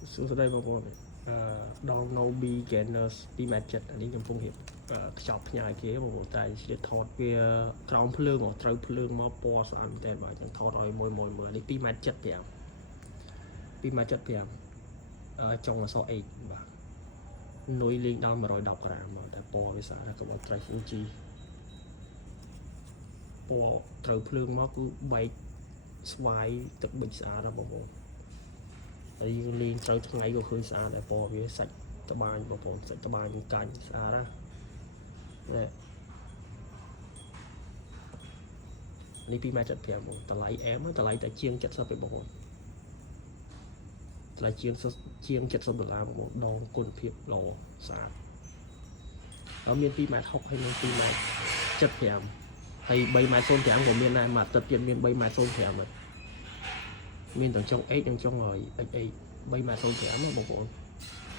សួស្តីបងប្អូនដល់ No Beginners 2.7 អានេះខ្ញុំពងរៀបខ្ចប់ផ្ញើគេបងប្អូនតែឆ្លៀតថតវាក្រោមភ្លើងត្រូវភ្លើងមកពណ៌ស្អាតមែនតើបាទខ្ញុំថតឲ្យមួយមើលនេះ 2.75 2.75 ចុងអក្សរ H បាទនុយលេងដល់110 ក្រាមបាទតែពណ៌វាស្អាតក៏បើត្រេះ UG ពណ៌ត្រូវភ្លើងមកគឺបែកស្វាយទឹកប៊ិចស្អាតណាបងប្អូនហើយយើងលេងត្រូវថ្ងៃក៏ឃើញស្អាតដែរពណ៌វាសាច់ត្បាញបងប្អូនសាច់ត្បាញកាញ់ស្អាតណានេះ 2.75 បងតម្លៃអែមតម្លៃតែជាង70ឯងបងប្អូនតម្លៃជាង$70បងប្អូនដងគុណភាពល្អស្អាតហើយមាន 2.60 ហើយមាន 2.75 ហើយ 3.05 ក៏មានដែរមួយអាទិត្យទៀតមាន 3.05 ហើយមានទាំងចុង H និងចុង XH 3.05 បងប្អូន